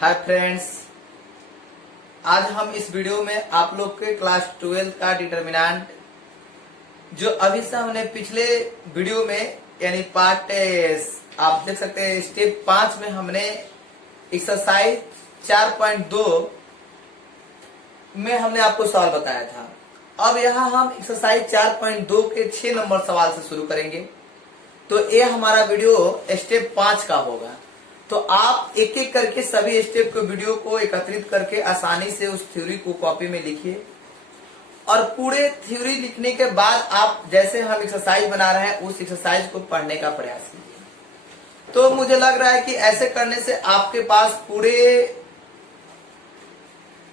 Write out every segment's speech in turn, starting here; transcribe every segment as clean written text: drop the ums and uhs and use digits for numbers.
Hi friends, आज हम इस वीडियो में आप लोग के क्लास 12 का डिटर्मिनेंट जो अभी से हमने पिछले वीडियो में यानी पार्ट आप देख सकते हैं स्टेप 5 में हमने एक्सरसाइज 4.2 में हमने आपको सवाल बताया था। अब यहाँ हम एक्सरसाइज 4.2 के 6 नंबर सवाल से शुरू करेंगे। तो ये हमारा वीडियो स्टेप 5 का होगा। तो आप एक एक करके सभी स्टेप के वीडियो को एकत्रित करके आसानी से उस थ्योरी को कॉपी में लिखिए और पूरे थ्योरी लिखने के बाद आप जैसे हम एक्सरसाइज बना रहे हैं उस एक्सरसाइज को पढ़ने का प्रयास कीजिए। तो मुझे लग रहा है कि ऐसे करने से आपके पास पूरे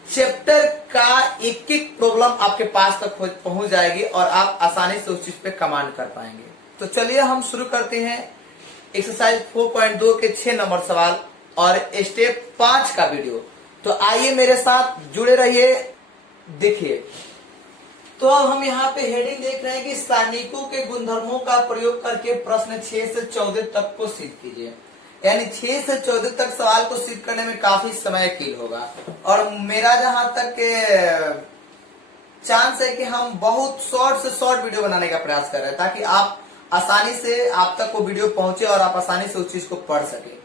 चैप्टर का एक एक प्रॉब्लम आपके पास तक पहुंच जाएगी और आप आसानी से उस चीज पे कमांड कर पाएंगे। तो चलिए हम शुरू करते हैं एक्सरसाइज 4.2 के 6 नंबर सवाल और स्टेप 5 का वीडियो। तो आइए मेरे साथ जुड़े रहिए, देखिए। तो अब हम यहाँ पे हेडिंग देख रहे हैं कि सारणिकों के गुणधर्मों का प्रयोग करके प्रश्न 6 से 14 तक को सिद्ध कीजिए। यानी 6 से 14 तक सवाल को सिद्ध करने में काफी समय किल होगा और मेरा जहां तक चांस है कि हम बहुत शॉर्ट से शॉर्ट वीडियो बनाने का प्रयास कर रहे हैं ताकि आप आसानी से आप तक वो वीडियो पहुंचे और आप आसानी से उस चीज को पढ़ सके।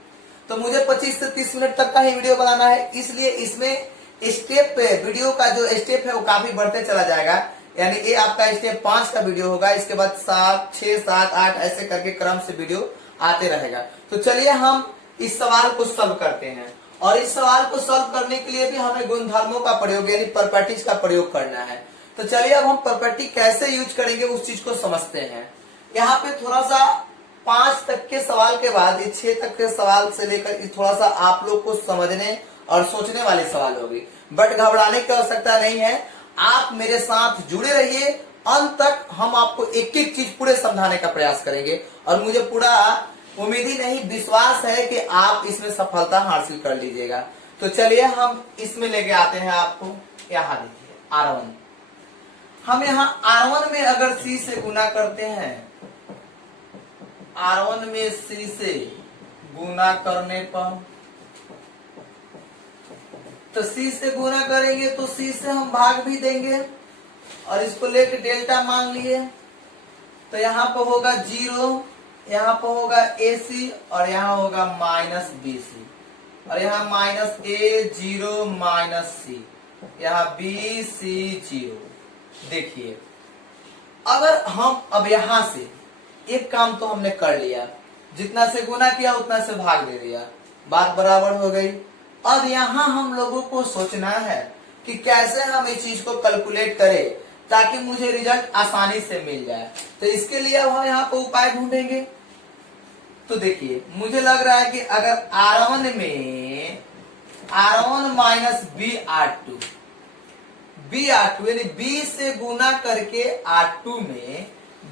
तो मुझे 25 से 30 मिनट तक का ही वीडियो बनाना है, इसलिए इसमें स्टेप वीडियो का जो स्टेप है वो काफी बढ़ते चला जाएगा। यानी ये आपका स्टेप 5 का वीडियो होगा, इसके बाद 7, 6, 7, 8 ऐसे करके क्रम से वीडियो आते रहेगा। तो चलिए हम इस सवाल को सॉल्व करते हैं और इस सवाल को सॉल्व करने के लिए भी हमें गुणधर्मों का प्रयोग यानी प्रॉपर्टीज का प्रयोग करना है। तो चलिए अब हम प्रॉपर्टी कैसे यूज करेंगे उस चीज को समझते हैं। यहाँ पे थोड़ा सा 5 तक के सवाल के बाद 6 तक के सवाल से लेकर थोड़ा सा आप लोग को समझने और सोचने वाले सवाल होगी, बट घबराने की आवश्यकता नहीं है। आप मेरे साथ जुड़े रहिए, अंत तक हम आपको एक एक चीज पूरे समझाने का प्रयास करेंगे और मुझे पूरा उम्मीद ही नहीं विश्वास है कि आप इसमें सफलता हासिल कर लीजिएगा। तो चलिए हम इसमें लेके आते हैं आपको। यहाँ देखिए R1, हम यहाँ R1 में अगर C से गुना करते हैं, R1 में C से गुना करने पर तो C से गुना करेंगे तो C से हम भाग भी देंगे और इसको लेके डेल्टा मान लिए। तो यहाँ पर होगा 0, यहाँ पर होगा AC और यहाँ होगा माइनस BC और यहाँ माइनस A0 माइनस C, यहाँ BC0। देखिए अगर हम अब यहां से एक काम तो हमने कर लिया, जितना से गुना किया उतना से भाग दे दिया, बात बराबर हो गई। अब यहाँ हम लोगों को सोचना है कि कैसे हम इस चीज को कैलकुलेट करें ताकि मुझे रिजल्ट आसानी से मिल जाए। तो इसके लिए अब हम यहाँ पर उपाय ढूंढेंगे। तो देखिए मुझे लग रहा है कि अगर R1 में R1 माइनस B R2 यानी B से गुना करके R2 में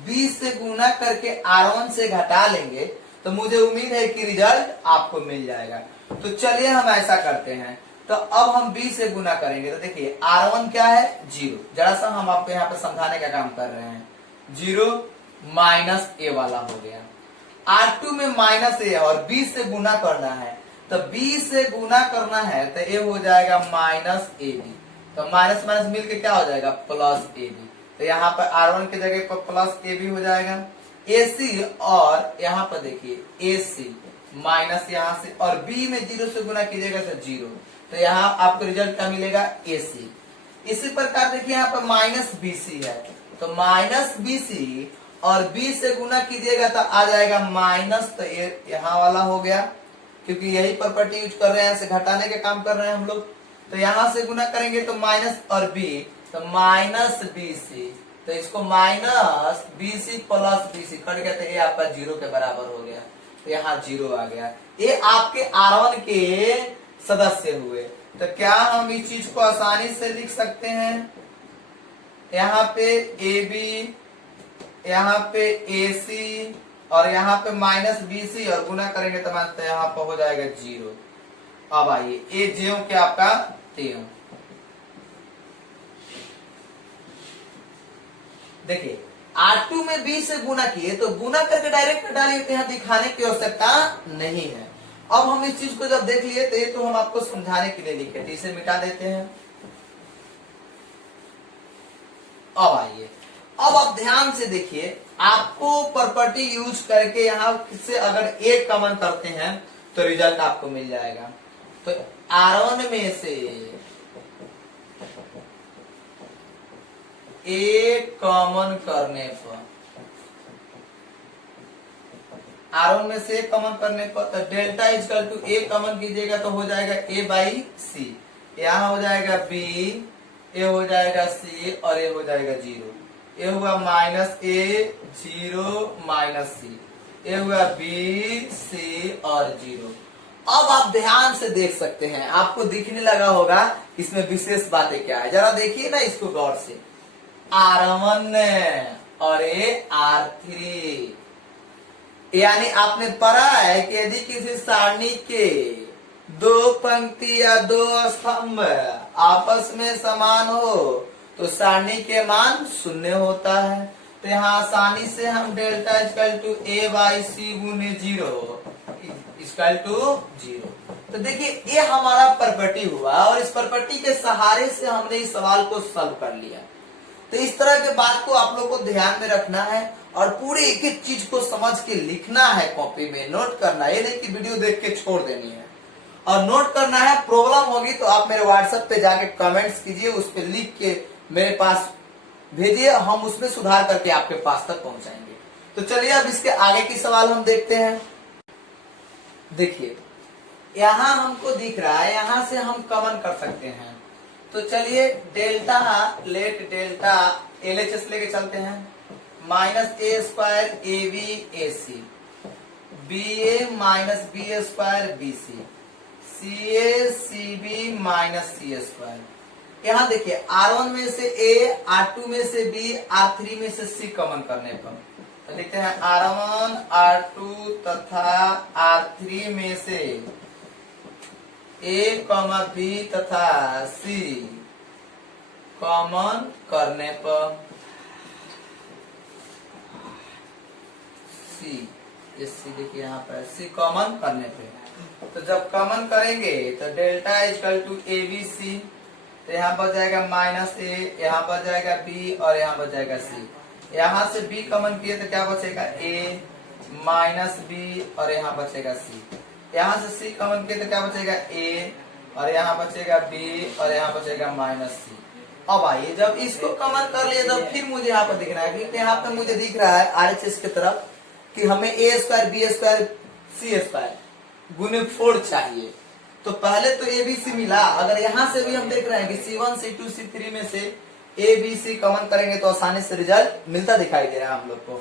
B से गुना करके R1 से घटा लेंगे तो मुझे उम्मीद है कि रिजल्ट आपको मिल जाएगा। तो चलिए हम ऐसा करते हैं। तो अब हम B से गुना करेंगे। तो देखिए R1 क्या है 0, जरा सा हम आपको यहाँ पे समझाने का काम कर रहे हैं। 0 माइनस A वाला हो गया, R2 में माइनस A और B से गुना करना है। तो B से गुना करना है तो A हो जाएगा माइनस AB, तो माइनस माइनस मिलके क्या हो जाएगा प्लस AB। तो यहाँ पर R1 की जगह पर प्लस AB हो जाएगा। AC और यहाँ पर देखिए AC माइनस यहाँ से और B में 0 से गुना कीजिएगा तो 0, तो यहाँ आपको रिजल्ट क्या मिलेगा AC। इसी प्रकार देखिए यहाँ पर माइनस BC है, तो माइनस BC और B से गुना कीजिएगा तो आ जाएगा माइनस, तो यहाँ वाला हो गया क्योंकि यही प्रॉपर्टी यूज कर रहे हैं, ऐसे घटाने के काम कर रहे हैं हम लोग। तो यहां से गुना करेंगे तो माइनस और B, तो माइनस BC, तो इसको minus BC plus BC cut गया तो ये आपका 0 के बराबर हो गया। तो यहाँ 0 आ गया। ये आपके R1 के सदस्य हुए। तो क्या हम इस चीज को आसानी से लिख सकते हैं, यहाँ पे AB, यहाँ पे AC और यहाँ पे माइनस BC और गुना करेंगे तो यहाँ पर हो जाएगा 0। अब आइए ये ज्यों के आपका त्यों। देखिए R2 में B से गुना किए तो गुना करके डायरेक्ट डालिए, तो यहाँ दिखाने की आवश्यकता नहीं है। अब हम इस चीज को जब देख लिए थे तो हम आपको समझाने के लिए लिखे थे, इसे मिटा देते हैं। अब आइए, अब आप ध्यान से देखिए, आपको प्रॉपर्टी यूज करके यहां से अगर एक कॉमन करते हैं तो रिजल्ट आपको मिल जाएगा। तो R1 में से एक कॉमन करने पर, R1 में से एक कॉमन करने पर, तो delta equal to a common कीजिएगा तो हो जाएगा A बाई सी, यहाँ हो जाएगा B, ए हो जाएगा C और ए हो जाएगा 0। ए हुआ माइनस ए, 0 माइनस सी, ए हुआ B, C और 0। अब आप ध्यान से देख सकते हैं, आपको दिखने लगा होगा इसमें विशेष बातें क्या है, जरा देखिए ना इसको गौर से। R1 और ये R3, यानी आपने पढ़ा है कि यदि किसी सारणी के दो पंक्ति या दो स्तंभ आपस में समान हो तो सारणी के मान शून्य होता है। तो यहाँ आसानी से हम delta equal to a by c गुने 0 इक्वल टू 0। तो देखिए ये हमारा प्रॉपर्टी हुआ और इस प्रॉपर्टी के सहारे से हमने इस सवाल को सॉल्व कर लिया। तो इस तरह के बात को आप लोग को ध्यान में रखना है और पूरी एक एक चीज को समझ के लिखना है, कॉपी में नोट करना है, ये नहीं कि वीडियो देख के छोड़ देनी है। और नोट करना है, प्रॉब्लम होगी तो आप मेरे व्हाट्सएप पे जाके कमेंट्स कीजिए, उस पे लिख के मेरे पास भेजिए, हम उसमें सुधार करके आपके पास तक पहुंचाएंगे। तो चलिए अब इसके आगे की सवाल हम देखते हैं। देखिए यहाँ हमको दिख रहा है, यहाँ से हम कॉमन कर सकते हैं। तो चलिए डेल्टा, लेट डेल्टा LHS लेके चलते हैं, minus a square a b a c, b a minus b square b c, c a c b minus c square. यहाँ देखिए R1 में से A, R2 में से B, R3 में से C कॉमन करने पर तो लिखते हैं R1, R2 तथा R3 में से A, B तथा C कॉमन करने पर C, इस C देखिए यहाँ पर C कॉमन करने पे, तो जब कॉमन करेंगे तो delta equal to a b c, तो यहाँ पर जाएगा माइनस ए, यहाँ पर जाएगा बी और यहाँ पर जाएगा सी। यहाँ से बी कॉमन किए तो क्या बचेगा ए माइनस बी और यहाँ बचेगा सी। यहाँ से सी कॉमन किए तो क्या बचेगा ए और यहाँ बचेगा बी और यहाँ बचेगा माइनस सी। अब आइए जब इसको कॉमन कर लिए तो फिर मुझे यहाँ पर दिख रहा है, क्योंकि यहाँ पे मुझे दिख रहा है RHS की तरफ कि हमें ए square b square c square गुने 4 चाहिए। तो पहले तो ए बी सी मिला, अगर यहाँ से भी हम देख रहे हैं कि C1 C2 C3 में से ए बी सी कॉमन करेंगे तो आसानी से रिजल्ट मिलता दिखाई दे रहा है हम लोग को।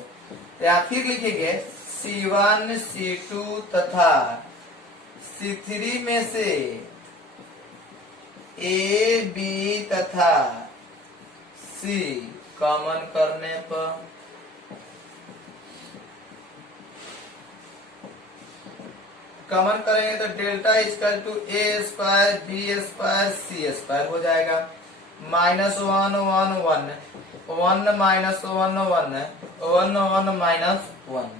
तो यहाँ फिर लिखेंगे C1 C2 तथा C3 में से ए बी तथा सी कॉमन करने पर कॉमन करेंगे तो delta equal to a square b square c square हो जाएगा। -1 1 1 1 माइनस 1 1 1 1 माइनस 1।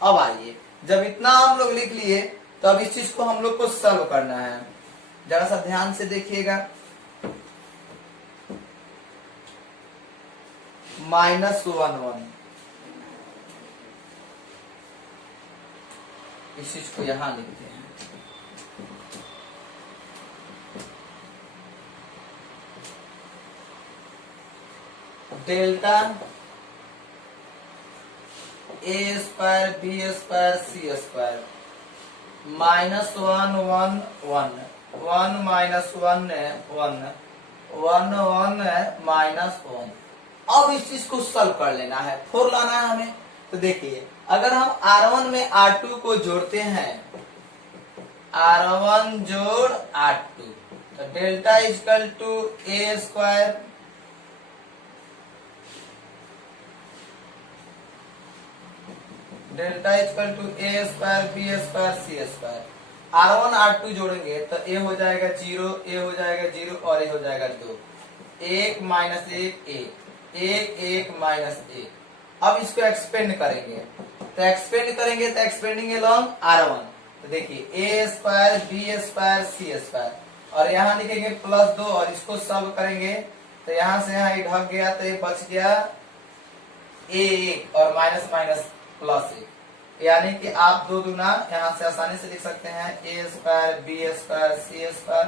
अब आइए जब इतना हम लोग लिख लिए तो अब इस चीज को हम लोग को सॉल्व करना है, जरा सा ध्यान से देखिएगा। -1 1, इस चीज को यहां लिखते हैं। Delta A square b square c square -1 1 1 1 minus 1 1 1 1 minus 1। अब इस चीज को सॉल्व कर लेना है, 4 लाना है हमें। तो देखिए अगर हम R1 में R2 को जोड़ते हैं, R1 जोड़ R2, तो delta equal to a square delta equal to a square b square c square. R1 R2 जोड़ेंगे तो ए हो जाएगा 0, ए हो जाएगा 0 और ए हो जाएगा 2, 1 माइनस 1 1 1 माइनस 1। अब इसको एक्सपेंड करेंगे तो एक्सपेंडिंग अलोंग R1, तो देखिए ए square b square c square, और यहाँ लिखेंगे +2 और इसको सॉल्व करेंगे तो यहाँ से यहाँ ढक गया तो ये बच गया a1 और माइनस माइनस +1, यानी कि आप 2 दूना यहाँ से आसानी से लिख सकते हैं ए square b square c square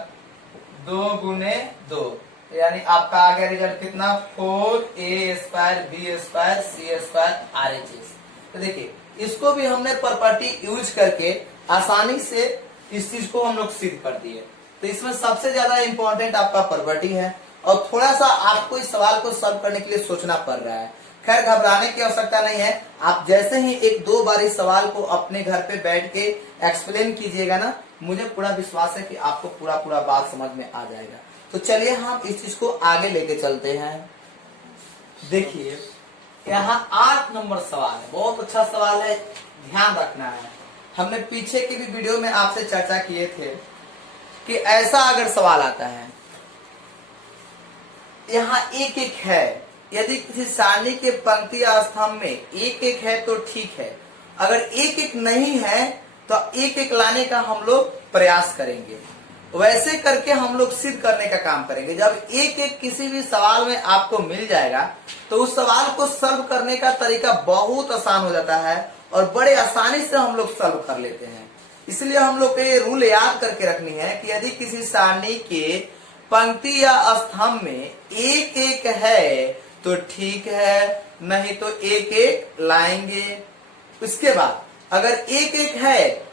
2 गुने 2, यानी आपका आ गया रिजल्ट कितना 4a square b square c square RHS। तो देखिए इसको भी हमने प्रॉपर्टी यूज करके आसानी से इस चीज को हम लोग सिद्ध कर दिए। तो इसमें सबसे ज्यादा इंपॉर्टेंट आपका प्रॉपर्टी है, और थोड़ा सा आपको इस सवाल को सॉल्व करने के लिए सोचना पड़ रहा है। खैर घबराने की आवश्यकता नहीं है, आप जैसे ही 1-2 बार इस सवाल को अपने घर पे बैठ के एक्सप्लेन कीजिएगा ना, मुझे पूरा विश्वास है कि आपको पूरा बात समझ में आ जाएगा। तो चलिए हम इस चीज को आगे लेके चलते हैं। देखिए यहाँ 8 नंबर सवाल है, बहुत अच्छा सवाल है, ध्यान रखना है। हमने पीछे की भी वीडियो में आपसे चर्चा किए थे कि ऐसा अगर सवाल आता है, यहाँ 1-1 है, यदि किसी सारणी के पंक्ति या स्तंभ में 1-1 है तो ठीक है, अगर 1-1 नहीं है तो 1-1 लाने का हम लोग प्रयास करेंगे। वैसे करके हम लोग सिद्ध करने का काम करेंगे। जब 1-1 किसी भी सवाल में आपको मिल जाएगा तो उस सवाल को सॉल्व करने का तरीका बहुत आसान हो जाता है और बड़े आसानी से हम लोग सॉल्व कर लेते हैं। इसलिए हम लोग को ये रूल याद करके रखनी है कि यदि किसी सारणी के पंक्ति या स्तंभ में 1-1 है तो ठीक है, नहीं तो 1-1 लाएंगे। उसके बाद अगर 1-1 है,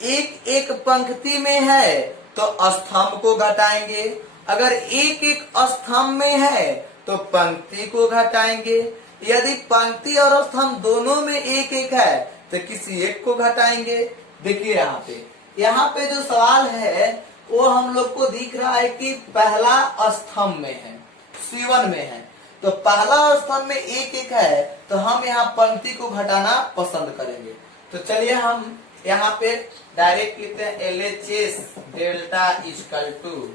1-1 पंक्ति में है तो स्तंभ को घटाएंगे, अगर 1-1 स्तंभ में है तो पंक्ति को घटाएंगे, यदि पंक्ति और स्तंभ दोनों में 1-1 है तो किसी एक को घटाएंगे। देखिए यहाँ पे जो सवाल है वो हम लोग को दिख रहा है कि पहला स्तंभ में है, C1 में है, तो पहला स्तंभ में 1-1 है तो हम यहाँ पंक्ति को घटाना पसंद करेंगे। तो चलिए हम यहाँ पे डायरेक्ट लिखते हैं LHS डेल्टा इक्वल टू,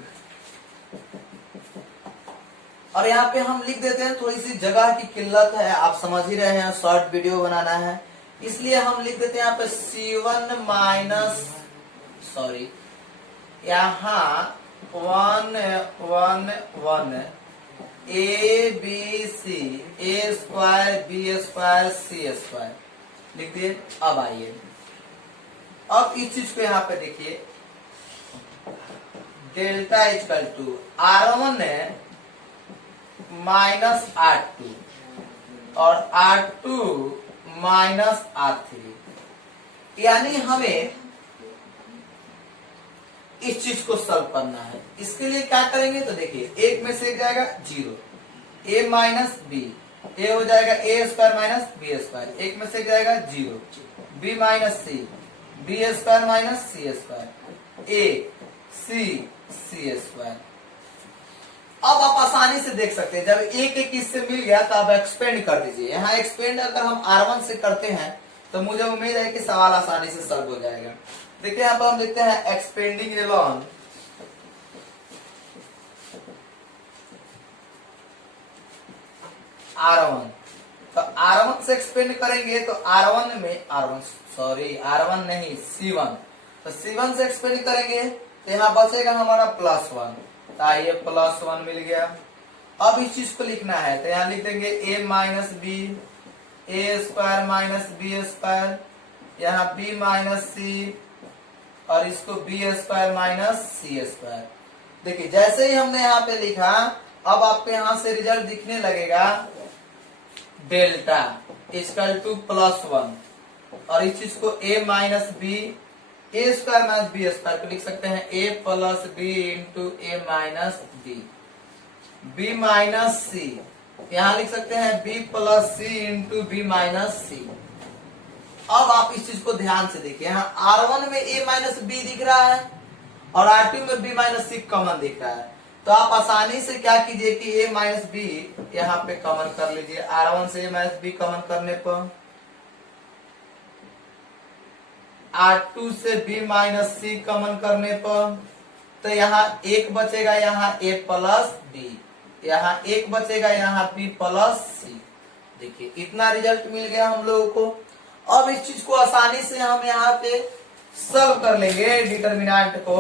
और यहाँ पे हम लिख देते हैं, थोड़ी सी जगह की किल्लत है, आप समझ ही रहे हैं, शॉर्ट वीडियो बनाना है, इसलिए हम लिख देते हैं यहाँ पे C1 माइनस यहाँ 1-1-1 ABC A square B square C square लिख दिए। अब आइए अब इस चीज को यहाँ पे देखिए, delta equal to R1 minus R2 और R2 माइनस R3, यानी हमें इस चीज को सॉल्व करना है। इसके लिए क्या करेंगे तो देखिए, एक में से जाएगा 0, a माइनस बी, ए हो जाएगा ए स्क्वायर माइनस बी स्क्वायर, एक में से जाएगा 0, b माइनस सी, B square minus c square, ए सी सी स्क्वायर। अब आप आसानी से देख सकते हैं, जब 1-1 इससे मिल गया तो आप एक्सपेंड कर दीजिए। यहाँ एक्सपेंड अगर हम R1 से करते हैं तो मुझे उम्मीद है कि सवाल आसानी से सॉल्व हो जाएगा। देखिए यहाँ पर हम लिखते हैं एक्सपेंडिंग एलॉन R1, तो R1 से एक्सपेंड करेंगे तो R1 नहीं C1, तो C1 से एक्सपेंड करेंगे तो यहाँ बचेगा हमारा +1, तो आइए +1 मिल गया। अब इस चीज को लिखना है तो यहाँ लिख देंगे a minus b, a square minus b square, यहाँ b माइनस सी और इसको b square minus c square. देखिए जैसे ही हमने यहाँ पे लिखा, अब आपको यहाँ से रिजल्ट दिखने लगेगा डेल्टा इक्वल टू +1, और इस चीज को a minus b, a square minus b square को लिख सकते हैं a plus b into a minus b, b minus c, यहाँ लिख सकते हैं b plus c into b minus c. अब आप इस चीज को ध्यान से देखिए, यहाँ R1 में a माइनस बी दिख रहा है और R2 में b माइनस सी कॉमन दिख रहा है, तो आप आसानी से क्या कीजिए कि a माइनस बी यहाँ पे कॉमन कर लीजिए। R1 से a माइनस बी कॉमन करने पर R2 से b माइनस सी कॉमन करने पर तो यहाँ 1 बचेगा, यहाँ a प्लस बी, यहाँ 1 बचेगा, यहाँ b प्लस सी। देखिए इतना रिजल्ट मिल गया हम लोगों को। अब इस चीज को आसानी से हम यहाँ पे सॉल्व कर लेंगे डिटर्मिनेंट को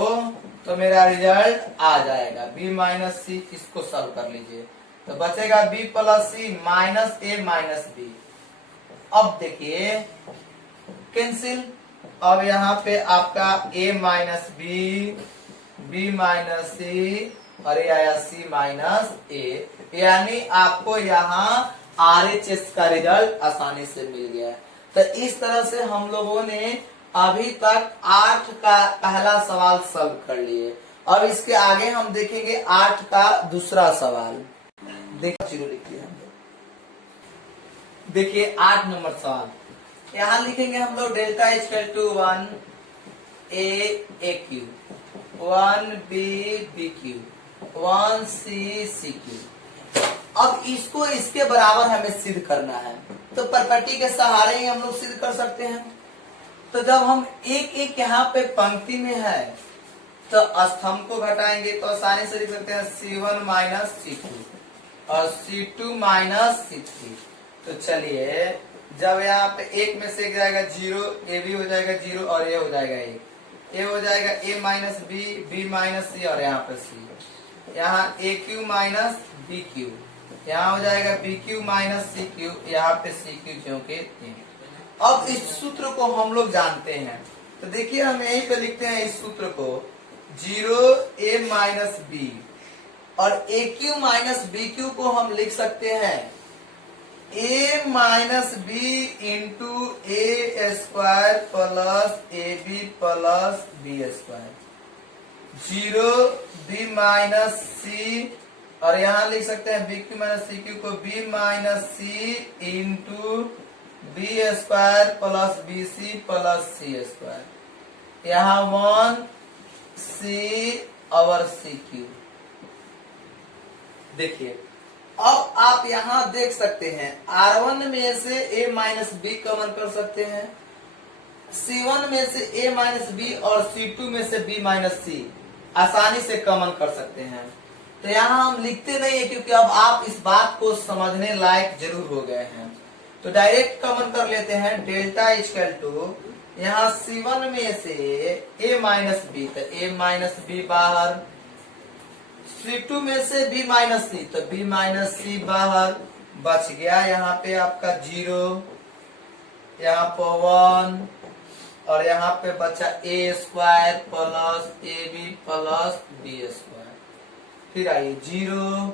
तो मेरा रिजल्ट आ जाएगा b माइनस सी। इसको सॉल्व कर लीजिए तो बचेगा b प्लस सी माइनस ए माइनस बी। अब देखिए कैंसिल। अब यहाँ पे आपका a minus b minus c और ये आया c माइनस ए, यानी आपको यहाँ RHS का रिजल्ट आसानी से मिल गया है। तो इस तरह से हम लोगों ने अभी तक 8 का पहला सवाल सॉल्व कर लिए। अब इसके आगे हम देखेंगे 8 का दूसरा सवाल। देखिए देखिए 8 नंबर सवाल यहाँ लिखेंगे हम लोग delta equal to 1 a q, 1 b q, 1 c q. अब इसको इसके बराबर हमें सिद्ध करना है तो प्रॉपर्टी के सहारे ही हम लोग सिद्ध कर सकते हैं। तो जब हम एक एक यहाँ पे पंक्ति में है तो स्तंभ को घटाएंगे तो आसानी से लिख सकते हैं C1 माइनस C2 और C2 माइनस C3। तो चलिए जब यहाँ पे एक में से एक जाएगा 0, ए भी हो जाएगा 0 और ये हो जाएगा 1, ए हो जाएगा a minus b minus c और यहाँ पे c, यहाँ a Q minus b q, यहाँ हो जाएगा b Q minus c q, यहाँ पे सी क्यू क्योंकि अब इस सूत्र को हम लोग जानते हैं तो देखिए हम यहीं पे लिखते हैं इस सूत्र को 0 a माइनस बी और a Q minus b cube को हम लिख सकते हैं a minus b into a square plus a b plus b square, 0 b minus c और यहाँ लिख सकते हैं b Q minus c cube को b minus c into b square plus b c plus c square, यहाँ 1 सी और C Q. देखिए अब आप यहाँ देख सकते हैं R1 में से a माइनस बी कॉमन कर सकते हैं, C1 में से a माइनस बी और C2 में से b माइनस सी आसानी से कॉमन कर सकते हैं। तो यहाँ हम लिखते नहीं है क्योंकि अब आप इस बात को समझने लायक जरूर हो गए हैं। तो डायरेक्ट कॉमन कर लेते हैं डेल्टा इक्वल टू यहाँ C1 में से a माइनस बी तो a माइनस बी बाहर, C2 में से b माइनस सी तो b माइनस सी बाहर, बच गया यहाँ पे आपका 0, यहाँ पर 1 और यहाँ पे बचा a square plus a b plus b square. फिर आइए 0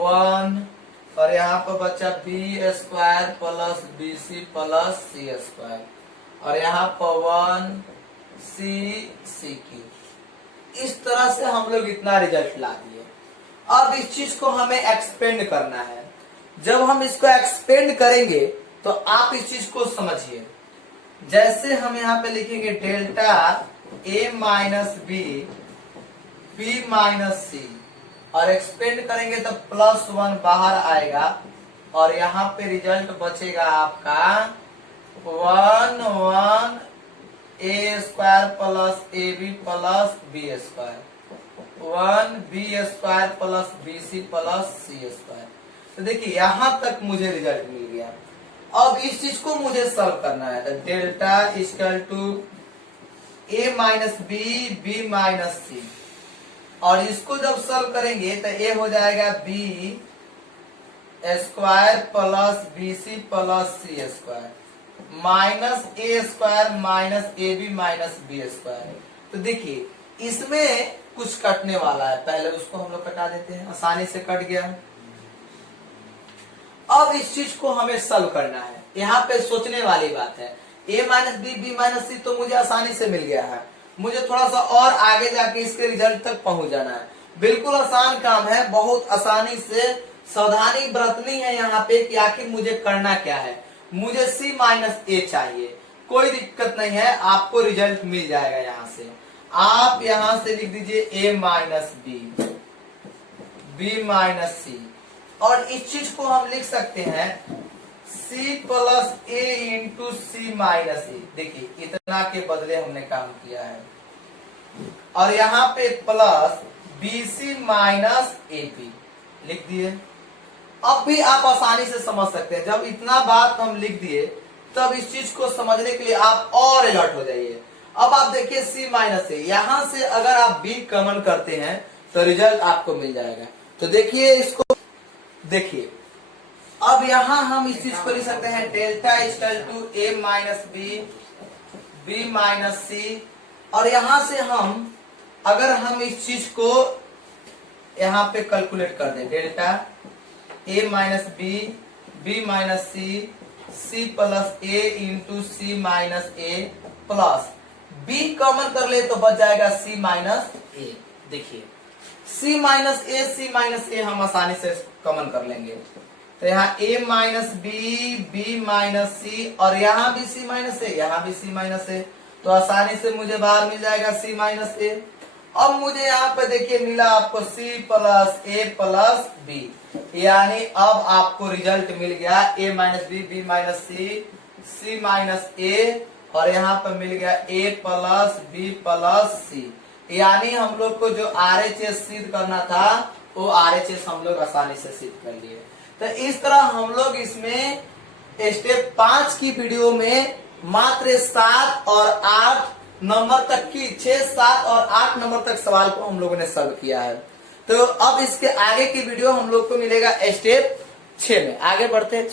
1 और यहाँ पर बचा b square plus b c plus c square और यहाँ पर 1 सी क्यू। इस तरह से हम लोग इतना रिजल्ट ला दिए। अब इस चीज को हमें एक्सपेंड करना है। जब हम इसको एक्सपेंड करेंगे तो आप इस चीज को समझिए। जैसे हम यहाँ पे लिखेंगे delta a minus b minus c और एक्सपेंड करेंगे तो +1 बाहर आएगा और यहाँ पे रिजल्ट बचेगा आपका 1 a square plus a b plus b square, 1 b square plus b c plus c square. तो देखिए यहाँ तक मुझे रिजल्ट मिल गया। अब इस चीज को मुझे सॉल्व करना है तो delta equal to a minus b minus c और इसको जब सॉल्व करेंगे तो ए हो जाएगा b square plus b c plus c square minus a square minus a b minus b square. तो देखिए इसमें कुछ कटने वाला है, पहले उसको हम लोग कटा देते हैं, आसानी से कट गया। अब इस चीज को हमें सॉल्व करना है। यहाँ पे सोचने वाली बात है, a माइनस बी माइनस सी तो मुझे आसानी से मिल गया है, मुझे थोड़ा सा और आगे जाके इसके रिजल्ट तक पहुंच जाना है। बिल्कुल आसान काम है, बहुत आसानी से सावधानी बरतनी है यहाँ पे कि आखिर मुझे करना क्या है। मुझे c माइनस ए चाहिए, कोई दिक्कत नहीं है, आपको रिजल्ट मिल जाएगा। यहाँ से आप यहाँ से लिख दीजिए a minus b minus c और इस चीज को हम लिख सकते हैं c प्लस ए इंटू सी माइनस ए। देखिए इतना के बदले हमने काम किया है और यहाँ पे plus b c minus a b लिख दिए। अब भी आप आसानी से समझ सकते हैं, जब इतना बात हम लिख दिए तब इस चीज को समझने के लिए आप और अलर्ट हो जाइए। अब आप देखिए सी माइनस ए, यहां से अगर आप बी कॉमन करते हैं तो रिजल्ट आपको मिल जाएगा। तो देखिए इसको, देखिए अब यहां हम इस चीज को लिख सकते हैं delta equal to a minus b, b minus c, और यहां से हम अगर हम इस चीज को यहां पे कैलकुलेट कर दें, delta A minus b, b minus C, C plus A into C minus A plus B common कर ले तो बच जाएगा सी माइनस ए। देखिए सी माइनस ए हम आसानी से कॉमन कर लेंगे, तो यहाँ ए minus b, b minus c, और यहाँ भी सी माइनस ए, यहाँ भी सी माइनस ए, तो आसानी से मुझे बाहर मिल जाएगा सी माइनस ए। अब मुझे यहाँ पे देखिए मिला आपको सी प्लस ए प्लस बी, यानी अब आपको रिजल्ट मिल गया ए माइनस बी, बी माइनस सी, सी माइनस ए, और यहाँ पे मिल गया ए प्लस बी प्लस सी। यानी हम लोग को जो RHS सिद्ध करना था वो RHS हम लोग आसानी से सिद्ध कर लिए। तो इस तरह हम लोग इसमें स्टेप 5 की वीडियो में मात्र 7 और 8 नंबर तक की 6, 7 और 8 नंबर तक सवाल को हम लोगों ने सॉल्व किया है। तो अब इसके आगे की वीडियो हम लोग को मिलेगा स्टेप 6 में। आगे बढ़ते हैं।